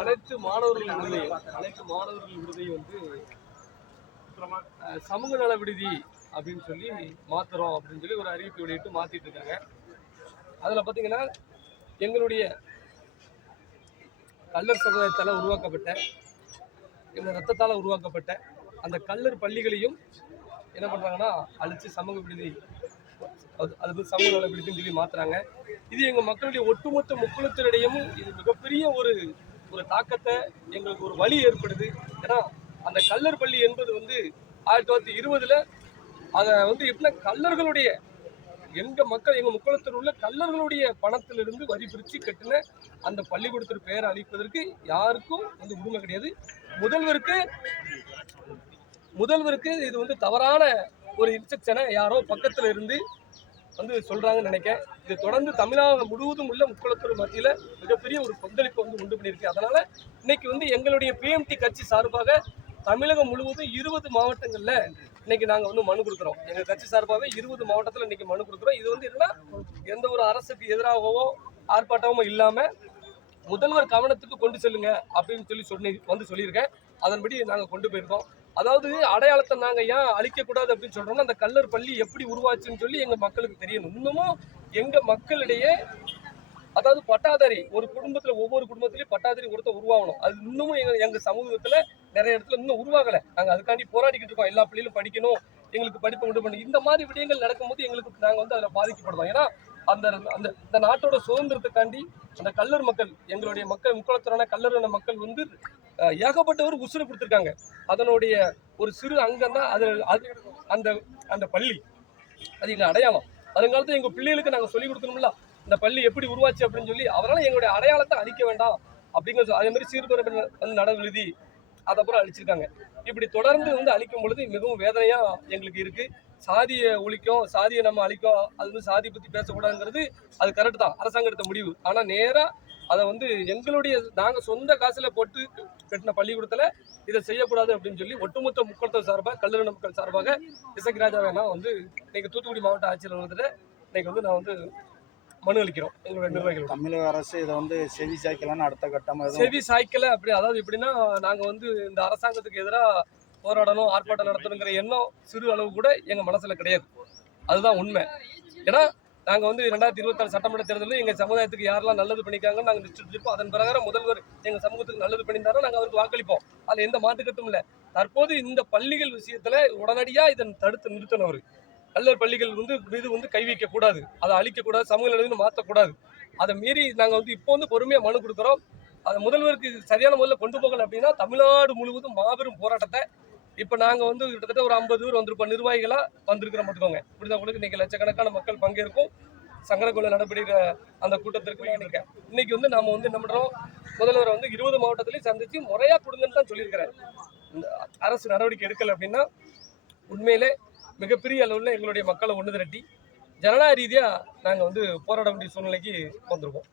அனைத்து மாணவர்கள் விடுதையும் அனைத்து மாணவர்கள் விடுதையும் வந்து சமூக நல விடுதி அப்படின்னு சொல்லி மாத்துறோம் அப்படின்னு சொல்லி ஒரு அறிவிப்பு வெளியிட்டு மாத்திட்டு இருக்காங்க. அதில் பார்த்தீங்கன்னா எங்களுடைய கல்லர் சமுதாயத்தால் உருவாக்கப்பட்ட எங்கள் ரத்தத்தால் உருவாக்கப்பட்ட அந்த கல்லர் பள்ளிகளையும் என்ன பண்ணுறாங்கன்னா அழித்து சமூக விடுதி அது அது சமூக நல விடுதின்னு சொல்லி மாத்துறாங்க. இது எங்கள் மக்களுடைய ஒட்டுமொத்த முக்குளத்தினிடையும் இது மிகப்பெரிய ஒரு ஒரு தாக்கத்தை எங்களுக்கு ஒரு வழி ஏற்படுது. ஏன்னா அந்த கல்லர் பள்ளி என்பது வந்து ஆயிரத்தி தொள்ளாயிரத்தி இருபதுல அதை வந்து எப்படின்னா கல்லர்களுடைய எங்கள் மக்கள் எங்கள் முக்கோணத்தில் உள்ள கல்லர்களுடைய பணத்திலிருந்து வரி பிரித்து கட்டின அந்த பள்ளிக்கூடத்திற்கு பெயர் அளிப்பதற்கு யாருக்கும் வந்து உரிமை கிடையாது. முதல்வருக்கு முதல்வருக்கு இது வந்து தவறான ஒரு இன்ஸ்ட்ரக்ஷனை யாரோ பக்கத்தில் இருந்து வந்து சொல்கிறாங்கன்னு நினைக்கிறேன். இது தொடர்ந்து தமிழகம் முழுவதும் உள்ள முக்குளத்தூர் மத்தியில் மிகப்பெரிய ஒரு பங்களிப்பு வந்து உண்டு பண்ணியிருக்கு. அதனால் இன்னைக்கு வந்து எங்களுடைய பிஎம்டி கட்சி சார்பாக தமிழகம் முழுவதும் இருபது மாவட்டங்களில் இன்னைக்கு நாங்கள் வந்து மனு கொடுக்குறோம். எங்கள் கட்சி சார்பாகவே இருபது மாவட்டத்தில் இன்னைக்கு மனு கொடுக்குறோம். இது வந்து என்னன்னா எந்த ஒரு அரசுக்கு எதிராகவோ ஆர்ப்பாட்டமோ இல்லாமல் முதல்வர் கவனத்துக்கு கொண்டு செல்லுங்க அப்படின்னு சொல்லி சொல்லி வந்து சொல்லியிருக்கேன். அதன்படி நாங்கள் கொண்டு போயிருக்கோம். அதாவது அடையாளத்தை நாங்கள் ஏன் அழிக்கக்கூடாது அப்படின்னு சொல்கிறோம்னா அந்த கல்லர் பள்ளி எப்படி உருவாச்சுன்னு சொல்லி எங்கள் மக்களுக்கு தெரியணும். இன்னமும் எங்கள் மக்களிடையே அதாவது பட்டாதாரி ஒரு குடும்பத்தில் ஒவ்வொரு குடும்பத்திலையும் பட்டாதாரி ஒருத்தர் உருவாகணும். அது இன்னமும் எங்கள் எங்கள் சமூகத்தில் நிறைய இடத்துல இன்னும் உருவாகலை. நாங்கள் அதுக்காண்டி போராடிக்கிட்டு இருக்கோம். எல்லா பிள்ளைகளும் படிக்கணும். எங்களுக்கு படிப்பு உண்டு பண்ணி இந்த மாதிரி விடயங்கள் நடக்கும்போது எங்களுக்கு நாங்கள் வந்து அதில் பாதிக்கப்படுவோம் ஏன்னா அந்த அந்த இந்த நாட்டோட சுதந்திரத்துக்காண்டி அந்த கல்லர் மக்கள் எங்களுடைய மக்கள் முக்குளத்துறான கல்லறான மக்கள் வந்து ஏகப்பட்டவர் உசுறு கொடுத்துருக்காங்க. அதனுடைய ஒரு சிறு அங்கம் தான் அது அது அந்த அந்த பள்ளி. அது எங்க அடையாளம். அதுங்காலத்தில் எங்கள் பிள்ளைகளுக்கு நாங்கள் சொல்லிக் கொடுக்கணும்ல இந்த பள்ளி எப்படி உருவாச்சு அப்படின்னு சொல்லி அவரால் எங்களுடைய அடையாளத்தை அழிக்க வேண்டாம் அப்படிங்கிற அதே மாதிரி சீர்பரப்பு வந்து நடவெழுதி அதப்புறம் அழிச்சிருக்காங்க. இப்படி தொடர்ந்து வந்து அழிக்கும் பொழுது மிகவும் வேதனையாக எங்களுக்கு இருக்குது சாதியை ஒழிக்கும் சாதியை நம்ம அழிக்கும் அது வந்து சாதி பற்றி பேசக்கூடாதுங்கிறது அது கரெக்ட் தான். அரசாங்கம் எடுத்த முடிவு. ஆனால் நேராக அதை வந்து எங்களுடைய நாங்க சொந்த காசுல போட்டு கட்டின பள்ளிக்கூடத்துல இதை செய்யக்கூடாது அப்படின்னு சொல்லி ஒட்டுமொத்த முக்குளத்தர் சார்பாக கல்லூரி மக்கள் சார்பாக இசக்கி ராஜா வேணா வந்து இன்னைக்கு தூத்துக்குடி மாவட்ட ஆட்சியர் வந்துட்டு இன்னைக்கு வந்து நான் வந்து மனு அளிக்கிறோம். எங்களுடைய நிர்வாகிகள் தமிழக அரசு இதை வந்து செவி சாய்க்கலாம்னு அடுத்த கட்டமா எதுவும் செவி சாய்க்கல அப்படி அதாவது எப்படின்னா நாங்க வந்து இந்த அரசாங்கத்துக்கு எதிராக போராடணும் ஆர்ப்பாட்டம் நடத்தணுங்கிற எண்ணம் சிறு அளவு கூட எங்க மனசுல கிடையாது. அதுதான் உண்மை. ஏன்னா நாங்கள் வந்து ரெண்டாயிரத்தி இருபத்தாறு சட்டமன்ற தேர்தலில் எங்கள் சமுதாயத்துக்கு யாரெல்லாம் நல்லது பண்ணிருக்காங்கன்னு நாங்கள் நிச்சயிச்சிருப்போம் அதன் பிரகாரம் முதல்வர் எங்கள் சமூகத்துக்கு நல்லது பண்ணியிருந்தாரோ நாங்கள் அவருக்கு வாக்களிப்போம். அதில் எந்த மாற்றுக்கட்டும் இல்லை. தற்போது இந்த பள்ளிகள் விஷயத்தில் உடனடியாக இதன் தடுத்து நிறுத்தணும் அவர். கல்லர் பள்ளிகள் வந்து மீது வந்து கை வைக்கக்கூடாது அதை அழிக்கக்கூடாது சமூக நிலைன்னு மாற்றக்கூடாது. அதை மீறி நாங்கள் வந்து இப்போ வந்து பொறுமையாக மனு கொடுக்குறோம். அதை முதல்வருக்கு சரியான முறையில் கொண்டு போகல அப்படின்னா தமிழ்நாடு முழுவதும் மாபெரும் போராட்டத்தை இப்போ நாங்கள் வந்து கிட்டத்தட்ட ஒரு ஐம்பது பேர் வந்திருப்போம் நிர்வாகிகளாக வந்திருக்கிற பார்த்துக்கோங்க. இப்படிதான் கூட இன்னைக்கு லட்சக்கணக்கான மக்கள் பங்கேற்கும் சங்கரக்குள்ள நடைபெறுகிற அந்த கூட்டத்திற்கு நினைக்கிறேன் இன்னைக்கு வந்து நாம வந்து என்ன பண்ணுறோம் முதல்வரை வந்து இருபது மாவட்டத்திலையும் சந்திச்சு முறையாக கொடுங்கன்னு தான் சொல்லியிருக்கிறேன் இந்த அரசு நடவடிக்கை எடுக்கல அப்படின்னா உண்மையிலே மிகப்பெரிய அளவில் எங்களுடைய மக்களை ஒன்று திரட்டி ஜனநாயக ரீதியாக நாங்கள் வந்து போராட வேண்டிய சூழ்நிலைக்கு வந்திருக்கோம்.